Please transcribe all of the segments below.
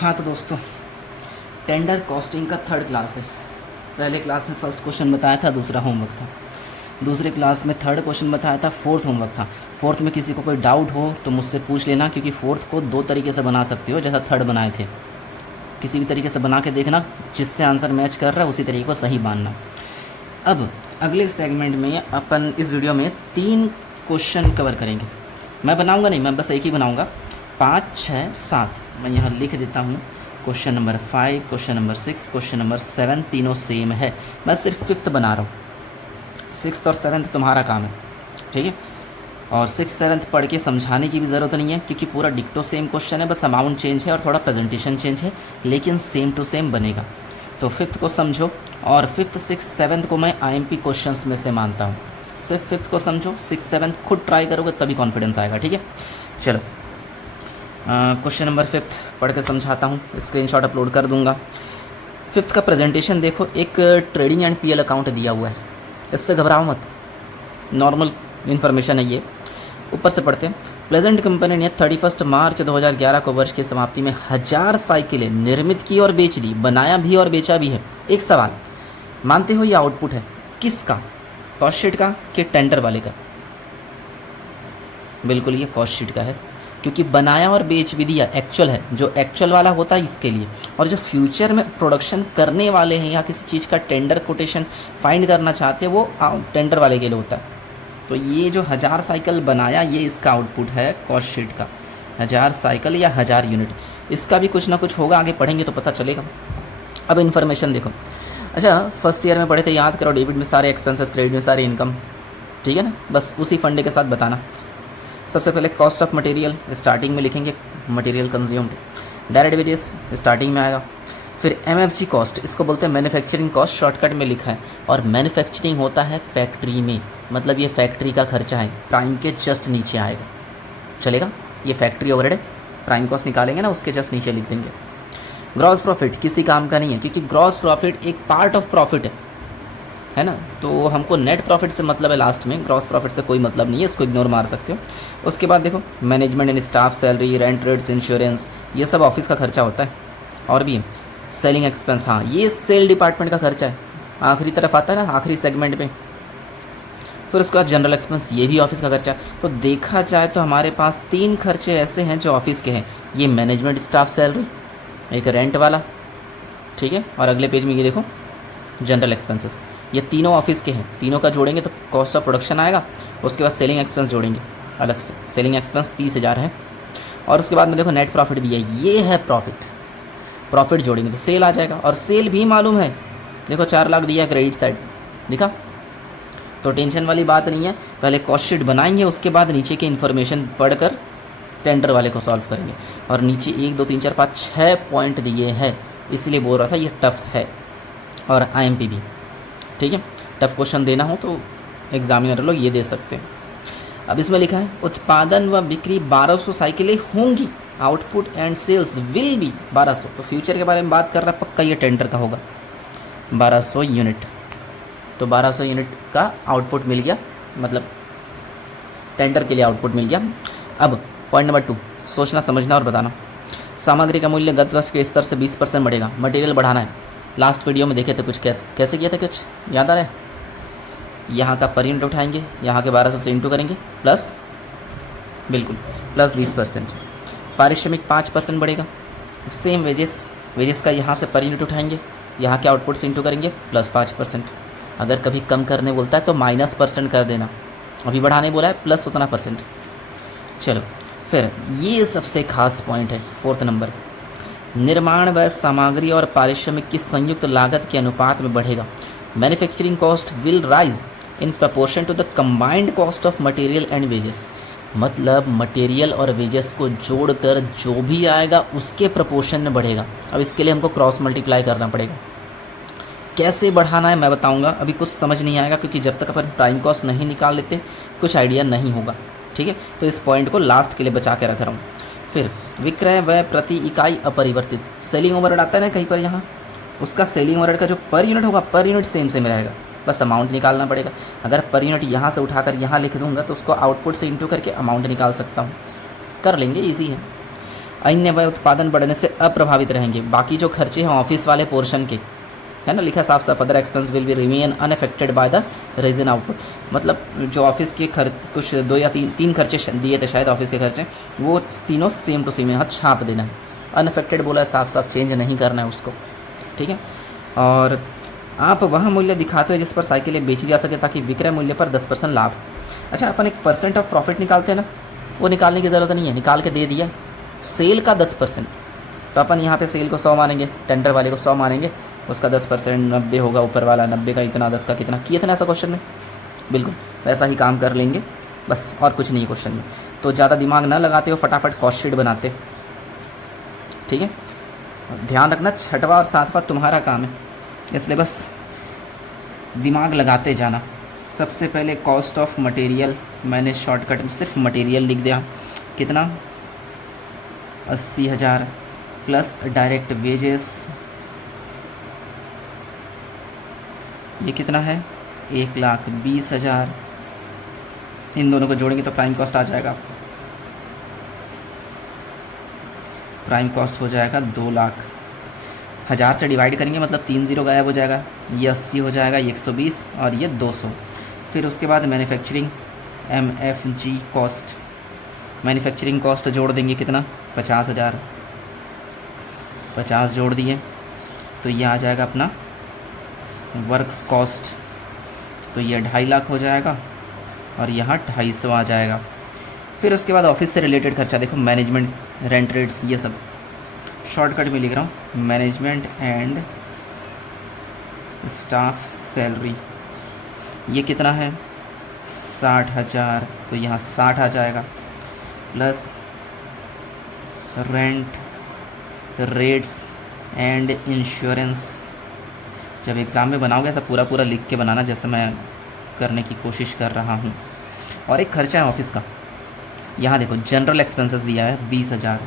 हाँ तो दोस्तों, टेंडर कॉस्टिंग का थर्ड क्लास है। पहले क्लास में फर्स्ट क्वेश्चन बताया था, दूसरा होमवर्क था। दूसरे क्लास में थर्ड क्वेश्चन बताया था, फोर्थ होमवर्क था। फोर्थ में किसी को कोई डाउट हो तो मुझसे पूछ लेना, क्योंकि फोर्थ को दो तरीके से बना सकते हो, जैसा थर्ड बनाए थे। किसी भी तरीके से बना के देखना, जिससे आंसर मैच कर रहा है उसी तरीके को सही मानना। अब अगले सेगमेंट में अपन इस वीडियो में 3 क्वेश्चन कवर करेंगे। मैं बनाऊंगा नहीं, मैं बस एक ही बनाऊंगा। 5, 6, 7 मैं यहाँ लिख देता हूँ। Question number 5, question number 6, question number 7 तीनों सेम है। मैं सिर्फ 5th बना रहा हूँ। 6th और 7th तुम्हारा काम है, ठीक है। और 6th 7th पढ़ के समझाने की भी ज़रूरत नहीं है, क्योंकि पूरा डिक्टो सेम क्वेश्चन है, बस अमाउंट चेंज है और थोड़ा प्रेजेंटेशन चेंज है, लेकिन सेम टू सेम बनेगा। तो 5th को समझो, और 5th, 6th, 7th को मैं IMP क्वेश्चंस में से मानता हूँ। सिर्फ 5th को समझो, 6th 7th खुद ट्राई करोगे तभी कॉन्फिडेंस आएगा, ठीक है। चलो, क्वेश्चन नंबर 5th पढ़ के समझाता हूँ, स्क्रीनशॉट अपलोड कर दूंगा। 5th का प्रेजेंटेशन देखो, एक ट्रेडिंग एंड PL अकाउंट दिया हुआ है, इससे घबराओ मत, नॉर्मल इन्फॉर्मेशन है ये। ऊपर से पढ़ते हैं। प्लेजेंट कंपनी ने 31 मार्च 2011 को वर्ष की समाप्ति में 1000 साइकिलें निर्मित की और बेच दी, बनाया भी और बेचा भी है। एक सवाल, मानते हो ये आउटपुट है किसका? कॉस्ट शीट का कि टेंडर वाले का? बिल्कुल ये कॉस्ट शीट का है, क्योंकि बनाया और बेच भी दिया एक्चुअल है। जो एक्चुअल वाला होता है इसके लिए, और जो फ्यूचर में प्रोडक्शन करने वाले हैं या किसी चीज़ का टेंडर कोटेशन फाइंड करना चाहते हैं, वो टेंडर वाले के लिए होता है। तो ये जो 1000 साइकिल बनाया, ये इसका आउटपुट है कॉस्ट शीट का। 1000 साइकिल या 1000 यूनिट, इसका भी कुछ ना कुछ होगा, आगे पढ़ेंगे तो पता चलेगा। अब इन्फॉर्मेशन देखो। अच्छा, फर्स्ट ईयर में पढ़े थे, याद करो। डेबिट में सारे एक्सपेंसेस, क्रेडिट में सारी इनकम, ठीक है ना। बस उसी फंडे के साथ बताना। सबसे पहले कॉस्ट ऑफ मटेरियल स्टार्टिंग में लिखेंगे, मटेरियल कंज्यूम्ड। डायरेक्ट वेरिएस स्टार्टिंग में आएगा। फिर MFG कॉस्ट, इसको बोलते हैं मैन्युफैक्चरिंग कॉस्ट, शॉर्टकट में लिखा है। और मैन्युफैक्चरिंग होता है फैक्ट्री में, मतलब ये फैक्ट्री का खर्चा है, प्राइम के जस्ट नीचे आएगा, चलेगा। ये फैक्ट्री ओवरहेड है, प्राइम कॉस्ट निकालेंगे ना, उसके जस्ट नीचे लिख देंगे। ग्रॉस प्रॉफिट किसी काम का नहीं है, क्योंकि ग्रॉस प्रॉफिट एक पार्ट ऑफ प्रॉफिट है ना। तो हमको नेट प्रॉफिट से मतलब है लास्ट में, ग्रॉस प्रॉफिट से कोई मतलब नहीं है, इसको इग्नोर मार सकते हो। उसके बाद देखो, management and staff salary, rent, rates, insurance, ये सब ऑफिस का खर्चा होता है। और भी सेलिंग एक्सपेंस, हाँ ये सेल डिपार्टमेंट का खर्चा है, आखिरी तरफ आता है ना, आखिरी सेगमेंट में। फिर उसके बाद जनरल एक्सपेंस, ये भी ऑफिस का खर्चा है। तो देखा जाए तो हमारे पास 3 खर्चे ऐसे हैं जो ऑफिस के हैं। ये मैनेजमेंट स्टाफ सैलरी, एक रेंट वाला, ठीक है, और अगले पेज में ये देखो जनरल एक्सपेंसेस। ये तीनों ऑफिस के हैं, तीनों का जोड़ेंगे तो कॉस्ट ऑफ प्रोडक्शन आएगा। उसके बाद सेलिंग एक्सपेंस जोड़ेंगे अलग से, सेलिंग एक्सपेंस 30,000 है। और उसके बाद में देखो नेट प्रॉफिट दिया है, ये है प्रॉफिट। प्रॉफिट जोड़ेंगे तो सेल आ जाएगा, और सेल भी मालूम है, देखो 4 लाख दिया क्रेडिट साइड, दिखा। तो टेंशन वाली बात नहीं है। पहले कॉस्ट शीट बनाएंगे, उसके बाद नीचे के इन्फॉर्मेशन पढ़कर टेंडर वाले को सॉल्व करेंगे। और नीचे 1, 2, 3, 4, 5, 6 पॉइंट दिए हैं, इसलिए बोल रहा था ये टफ़ है। और IMP भी, ठीक है। टफ क्वेश्चन देना हो तो एग्जामिनर लोग ये दे सकते हैं। अब इसमें लिखा है उत्पादन व बिक्री 1200 साइकिलें होंगी, output and sales will be 1200। तो फ्यूचर के बारे में बात कर रहा है, पक्का ये टेंडर का होगा। 1200 यूनिट, तो 1200 यूनिट का आउटपुट मिल गया, मतलब टेंडर के लिए आउटपुट मिल गया। अब पॉइंट नंबर 2, सोचना, समझना और बताना। सामग्री का मूल्य गत वर्ष के स्तर से 20% बढ़ेगा, मटेरियल बढ़ाना है। लास्ट वीडियो में देखे थे कुछ, कैसे किया था, कुछ याद आ रहा है? यहाँ का पर यूनिट उठाएंगे, यहाँ के 1200 से इंटू करेंगे, प्लस, बिल्कुल प्लस 20%। पारिश्रमिक 5% बढ़ेगा। सेम वेजेस का यहाँ से पर यूनिट उठाएंगे, यहाँ के आउटपुट से इंटू करेंगे, प्लस 5%। अगर कभी कम करने बोलता है तो -% कर देना, अभी बढ़ाने बोला है प्लस उतना %। चलो, फिर ये सबसे खास पॉइंट है 4th नंबर। निर्माण व सामग्री और पारिश्रमिक की संयुक्त लागत के अनुपात में बढ़ेगा। Manufacturing cost will rise in proportion to the combined cost of material and wages, मतलब मटेरियल और वेजेस को जोड़कर जो भी आएगा उसके प्रपोर्शन में बढ़ेगा। अब इसके लिए हमको क्रॉस मल्टीप्लाई करना पड़ेगा। कैसे बढ़ाना है मैं बताऊंगा, अभी कुछ समझ नहीं आएगा, क्योंकि जब तक अपन प्राइम कॉस्ट नहीं निकाल लेते कुछ आइडिया नहीं होगा, ठीक है। तो इस पॉइंट को लास्ट के लिए बचा के रख रहा हूँ। फिर विक्रय व्यय प्रति इकाई अपरिवर्तित, सेलिंग ओवरहेड आता है ना कहीं पर, यहाँ उसका सेलिंग ओवरहेड का जो पर यूनिट होगा, पर यूनिट सेम रहेगा, बस अमाउंट निकालना पड़ेगा। अगर पर यूनिट यहाँ से उठाकर यहाँ लिख दूंगा तो उसको आउटपुट से इंटू करके अमाउंट निकाल सकता हूँ, कर लेंगे, ईजी है। अन्य व्यय उत्पादन बढ़ने से अप्रभावित रहेंगे। बाकी जो खर्चे हैं ऑफिस वाले पोर्शन के, है ना, लिखा साफ साफ, other expense will be remain unaffected by the reason output. मतलब जो ऑफिस के कुछ 2 या 3 खर्चे दिए थे शायद ऑफिस के खर्चे, वो तीनों सेम टू सेम यहाँ छाप देना है। अनअफेक्टेड बोला है, साफ साफ चेंज नहीं करना है उसको, ठीक है। और आप वह मूल्य दिखाते हो जिस पर साइकिलें बेची जा सके ताकि विक्रय मूल्य पर 10% लाभ। अच्छा, अपन एक परसेंट ऑफ प्रॉफिट निकालते हैं ना, वो निकालने की ज़रूरत नहीं है, निकाल के दे दिया। सेल का 10%, तो अपन यहाँ पे सेल को 100 मानेंगे, टेंडर वाले को 100 मानेंगे, उसका 10% 90 होगा, ऊपर वाला 90 का इतना, 10 का कितना, किए थे ना ऐसा क्वेश्चन में, बिल्कुल वैसा ही काम कर लेंगे बस, और कुछ नहीं क्वेश्चन में। तो ज़्यादा दिमाग ना लगाते हो, फटाफट कॉस्ट शीट बनाते, ठीक है। ध्यान रखना 6वां और 7वां तुम्हारा काम है, इसलिए बस दिमाग लगाते जाना। सबसे पहले कॉस्ट ऑफ मटेरियल, मैंने शॉर्टकट में सिर्फ मटेरियल लिख दिया, कितना 80,000 प्लस डायरेक्ट वेजेस, ये कितना है 1,20,000। इन दोनों को जोड़ेंगे तो प्राइम कॉस्ट आ जाएगा आपको, प्राइम कॉस्ट हो जाएगा 2 लाख। 1000 से डिवाइड करेंगे मतलब 3 0 गायब हो जाएगा, ये 80 हो जाएगा, ये 120 और ये 200। फिर उसके बाद manufacturing MFG cost, manufacturing cost जोड़ देंगे कितना 50,000, 50 जोड़ दिए तो ये आ जाएगा अपना वर्क्स कॉस्ट, तो ये 2.5 लाख हो जाएगा और यहाँ 250 आ जाएगा। फिर उसके बाद ऑफिस से रिलेटेड खर्चा देखो, मैनेजमेंट, रेंट रेट्स, ये सब शॉर्टकट में लिख रहा हूँ, मैनेजमेंट एंड स्टाफ सैलरी, ये कितना है 60,000, तो यहाँ 60 आ जाएगा, plus rent rates and insurance. जब एग्ज़ाम में बनाओगे ऐसा पूरा पूरा लिख के बनाना, जैसे मैं करने की कोशिश कर रहा हूँ। और एक खर्चा है ऑफिस का, यहाँ देखो जनरल एक्सपेंसेस दिया है 20,000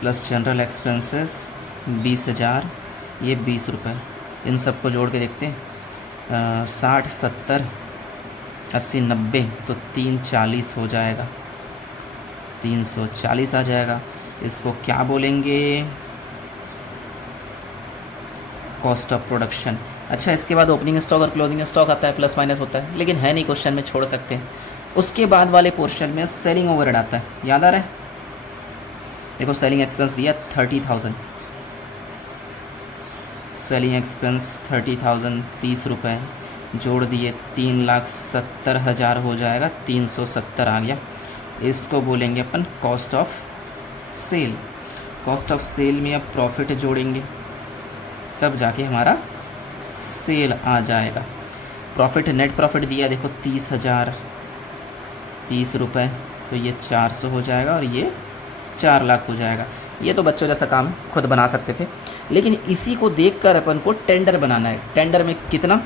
प्लस जनरल एक्सपेंसेस 20,000, ये 20 रुपये। इन सबको जोड़ के देखते हैं 60 70 80 90, तो 340 हो जाएगा, 340 आ जाएगा। इसको क्या बोलेंगे, कॉस्ट ऑफ प्रोडक्शन। अच्छा, इसके बाद ओपनिंग स्टॉक और क्लोजिंग स्टॉक आता है, प्लस माइनस होता है, लेकिन है नहीं क्वेश्चन में, छोड़ सकते हैं। उसके बाद वाले पोर्शन में सेलिंग ओवरहेड आता है, याद आ रहा है, देखो सेलिंग एक्सपेंस दिया 30,000, सेलिंग एक्सपेंस 30,000 30 रुपये जोड़ दिए 3,70,000 हो जाएगा, 370 आ गया। इसको बोलेंगे अपन cost of sale. Cost of sale में अब प्रॉफिट जोड़ेंगे तब जाके हमारा सेल आ जाएगा। प्रॉफिट, नेट प्रॉफिट दिया देखो 30,000 30 रुपये, तो ये 400 हो जाएगा और ये 4 लाख हो जाएगा। ये तो बच्चों जैसा काम है, खुद बना सकते थे, लेकिन इसी को देखकर अपन को टेंडर बनाना है। टेंडर में कितना,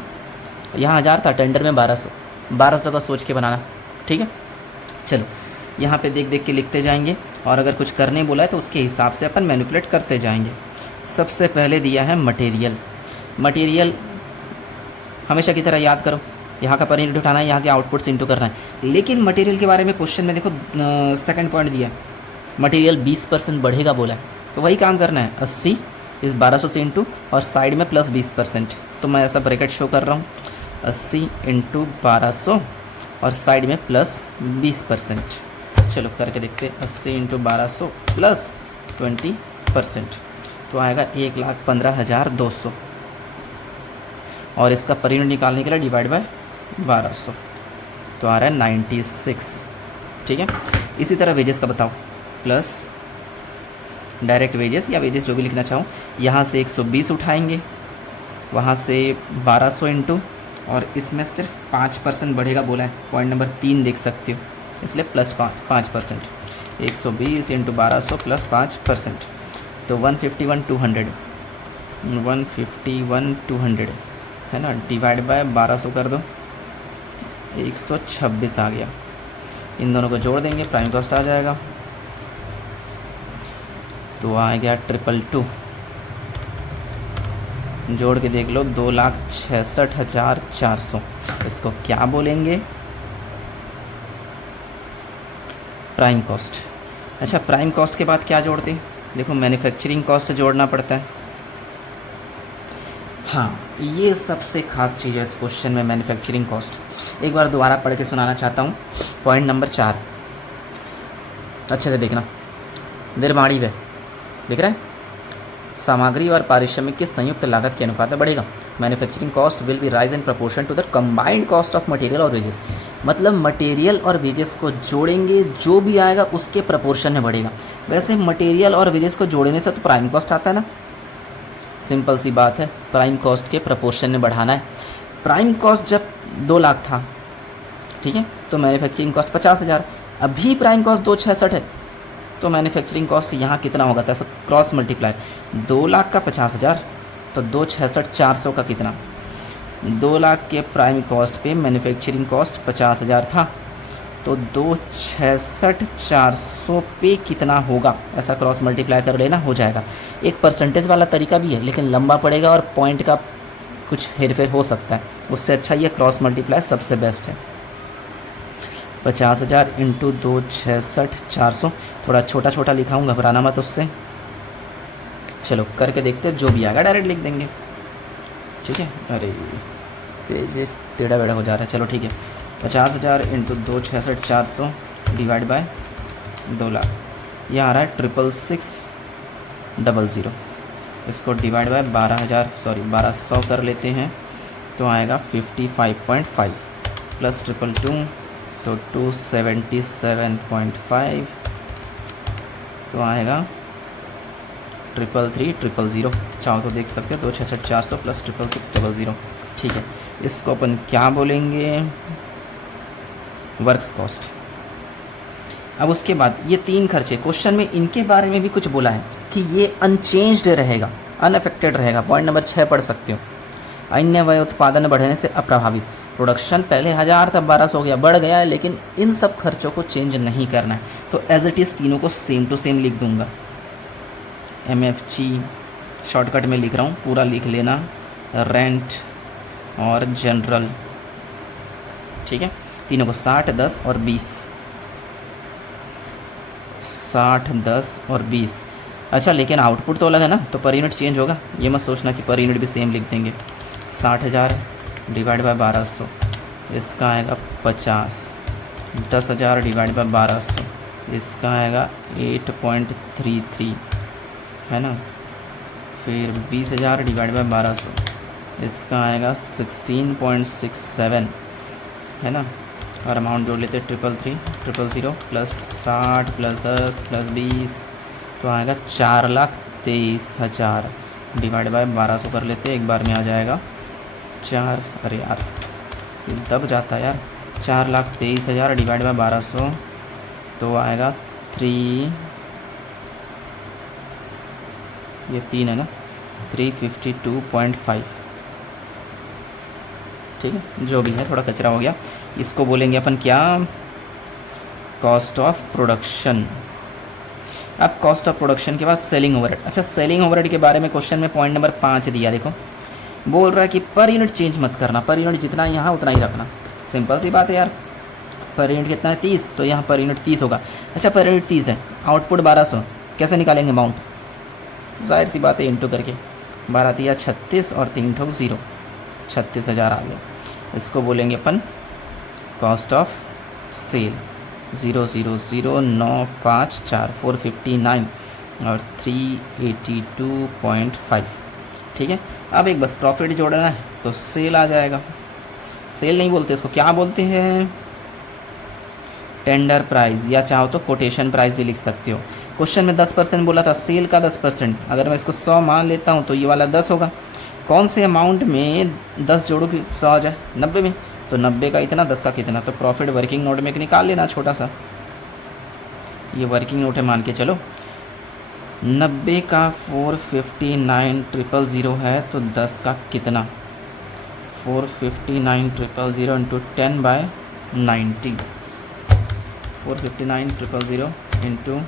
यहाँ 1000 था, टेंडर में 1200 का सोच के बनाना, ठीक है। चलो यहाँ पे देख देख के लिखते जाएंगे, और अगर कुछ करने बोला है तो उसके हिसाब से अपन मैनिपुलेट करते जाएंगे। सबसे पहले दिया है मटेरियल। मटेरियल हमेशा की तरह याद करो, यहाँ का पर यूनिट उठाना है, यहाँ के आउटपुट से इंटू करना है। लेकिन मटेरियल के बारे में क्वेश्चन में देखो सेकंड पॉइंट दिया है, मटेरियल 20% बढ़ेगा बोला है, तो वही काम करना है, 80 इस 1200 से इंटू और साइड में प्लस 20%। तो मैं ऐसा ब्रैकेट शो कर रहा हूँ, 80 इंटू 1200 और साइड में प्लस 20%। चलो करके देखते हैं, 80 इंटू 1200 प्लस 20%, तो आएगा 1,15,200। और इसका पर यूनिट निकालने के लिए डिवाइड बाय 1200, तो आ रहा है 96, ठीक है। इसी तरह वेजेस का बताओ, प्लस डायरेक्ट वेजेस या वेजेस जो भी लिखना चाहो, यहाँ से 120 उठाएंगे, वहाँ से 1200 इंटू, और इसमें सिर्फ 5% बढ़ेगा बोला है, पॉइंट नंबर 3 देख सकते हो, इसलिए प्लस 5%। 120 इंटू 1200 प्लस 5%, तो 151,200 151,200 है ना, डिवाइड बाय 1200 कर दो, 126 आ गया। इन दोनों को जोड़ देंगे, प्राइम कॉस्ट आ जाएगा, तो आ गया 222। जोड़ के देख लो 2,66,400। इसको क्या बोलेंगे, प्राइम कॉस्ट। अच्छा, प्राइम कॉस्ट के बाद क्या जोड़ते हैं? देखो, मैन्युफैक्चरिंग कॉस्ट जोड़ना पड़ता है। हाँ, ये सबसे खास चीज़ है इस क्वेश्चन में, मैन्युफैक्चरिंग कॉस्ट। एक बार दोबारा पढ़ के सुनाना चाहता हूँ। पॉइंट नंबर 4 अच्छे से देखना। निर्माणी व्यय दिख रहा है, सामग्री और पारिश्रमिक की संयुक्त लागत के अनुपात में बढ़ेगा। Manufacturing cost will be rise in proportion to the combined cost of material और वेजेस। मतलब मटेरियल और वेजेस को जोड़ेंगे, जो भी आएगा उसके प्रपोर्शन में बढ़ेगा। वैसे मटेरियल और वेजेस को जोड़ने से तो प्राइम कॉस्ट आता है ना, सिंपल सी बात है, प्राइम कॉस्ट के प्रपोर्शन में बढ़ाना है। प्राइम कॉस्ट जब 2 लाख था, ठीक है, तो मैन्युफैक्चरिंग कॉस्ट 50,000। अभी प्राइम कॉस्ट 266 है, तो मैन्युफैक्चरिंग कॉस्ट यहाँ कितना होगा? तो ऐसा क्रॉस मल्टीप्लाई, 2 लाख का 50,000 तो 266 400 का कितना? 2 लाख के प्राइम कॉस्ट पे मैन्युफैक्चरिंग कॉस्ट 50,000 था, तो 266 400 पे कितना होगा? ऐसा क्रॉस मल्टीप्लाई कर लेना, हो जाएगा। एक परसेंटेज वाला तरीका भी है, लेकिन लंबा पड़ेगा और पॉइंट का कुछ हेरफेर हो सकता है। उससे अच्छा ये क्रॉस मल्टीप्लाई सबसे बेस्ट है। 50,000 इंटू 266 400, थोड़ा छोटा छोटा लिखा हूँ, घबराना मत उससे। चलो करके देखते हैं, जो भी आएगा डायरेक्ट लिख देंगे, ठीक है। अरे ये टेढ़ा बेड़ा हो जा रहा है। चलो ठीक है, 50,000 इंटू 266 400 डिवाइड बाय 2 लाख, यह आ रहा है 66600। इसको डिवाइड बाय 1200 कर लेते हैं, तो आएगा 55.5 प्लस 222 तो 277.5, तो आएगा 333 चाहो तो देख सकते हो, 266 400 प्लस 66600, ठीक है। इसको अपन क्या बोलेंगे? Works cost. अब उसके बाद ये 3 खर्चे क्वेश्चन में, इनके बारे में भी कुछ बोला है कि ये अनचेंज्ड रहेगा, अनअफेक्टेड रहेगा। पॉइंट नंबर 6 पढ़ सकते हो। अन्य व्यय उत्पादन बढ़ने से अप्रभावित। प्रोडक्शन पहले 1000 था, 1200 हो गया, बढ़ गया है, लेकिन इन सब खर्चों को चेंज नहीं करना है, तो एज इट इज़ तीनों को सेम टू सेम लिख दूंगा। MFG शॉर्टकट में लिख रहा हूँ, पूरा लिख लेना, रेंट और जनरल, ठीक है। तीनों को 60 10 और 20, 60 10 और 20। अच्छा, लेकिन आउटपुट तो अलग है ना, तो पर यूनिट चेंज होगा, ये मत सोचना कि पर यूनिट भी सेम लिख देंगे। 60,000 डिवाइड बाय 1200, इसका आएगा 50। 10,000 डिवाइड बाय 1200, इसका आएगा 8.33, है ना। फिर 20,000 डिवाइड बाय 1200, इसका आएगा 16.67, है ना। और अमाउंट जोड़ लेते 333 प्लस 60 प्लस 10 प्लस 20, तो आएगा 4,23,000 डिवाइड बाय 1200 कर लेते, एक बार में आ जाएगा 4, अरे यार दब जाता है यार, 4,23,000 डिवाइड बाय 1200, तो आएगा 3, ये 3 है ना, 352.5, ठीक है। जो भी है, थोड़ा कचरा हो गया, इसको बोलेंगे अपन क्या? Cost of production. अब कॉस्ट ऑफ प्रोडक्शन के बाद सेलिंग ओवरहेड। अच्छा, सेलिंग ओवरहेड के बारे में क्वेश्चन में पॉइंट नंबर 5 दिया, देखो बोल रहा है कि पर यूनिट चेंज मत करना, पर यूनिट जितना है यहाँ उतना ही रखना। सिंपल सी बात है यार, पर यूनिट कितना है? 30, तो यहाँ पर यूनिट 30 होगा। अच्छा, पर यूनिट 30 है, आउटपुट 1200, कैसे निकालेंगे अमाउंट? जाहिर सी बात है, इंटू करके, 12 तिया 36 और 3 ठोक 0, 36,000 आ गया। इसको बोलेंगे अपन कॉस्ट ऑफ सेल। 0,00954 459 और 382.5, ठीक है। अब एक बस प्रॉफिट जोड़ना है, तो सेल आ जाएगा। सेल नहीं बोलते इसको, क्या बोलते हैं? टेंडर प्राइस, या चाहो तो कोटेशन प्राइस भी लिख सकते हो। क्वेश्चन में 10% बोला था, सेल का 10%। अगर मैं इसको 100 मान लेता हूँ तो ये वाला 10 होगा। कौन से अमाउंट में 10 जोड़ो कि 100 आ जाए? 90 में, तो 90 का इतना, 10 का कितना, तो प्रॉफिट वर्किंग नोट में निकाल लेना छोटा सा। ये वर्किंग नोट है मान के चलो। 90 का 459,000 है, तो 10 का कितना? 459,000 इंटू 10/90, 459,000 इंटू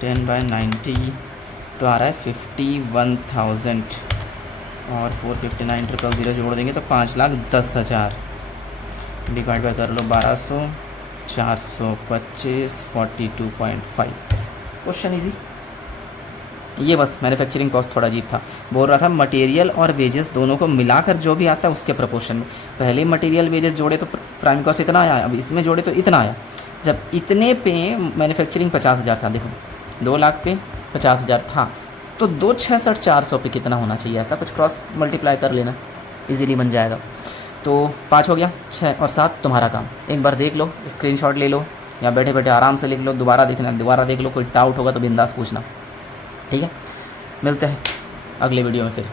10/90, तो आ रहा है 51,000 और 459,000 जोड़ देंगे तो 5,10,000 डिवाइड बाय कर लो 1200, 425 42.5। Question easy. ये बस मैन्युफैक्चरिंग कॉस्ट थोड़ा अजीब था। बोल रहा था मटेरियल और वेजेस दोनों को मिलाकर जो भी आता है उसके प्रोपोर्शन में। पहले मटेरियल वेजेस जोड़े तो प्राइम कॉस्ट इतना आया, अब इसमें जोड़े तो इतना आया। जब इतने पे मैन्युफैक्चरिंग 50,000 था, देखो 2 लाख पे 50,000 था, तो 2,66,400 पे कितना होना चाहिए, ऐसा कुछ क्रॉस मल्टीप्लाई कर लेना, इजीली बन जाएगा। तो 5 हो गया, 6 और 7 तुम्हारा काम। एक बार देख लो, स्क्रीनशॉट ले लो या बैठे बैठे आराम से लिख लो, दोबारा देखना, दोबारा देख लो, कोई डाउट होगा तो बिंदास पूछना, ठीक है। मिलते हैं अगले वीडियो में फिर।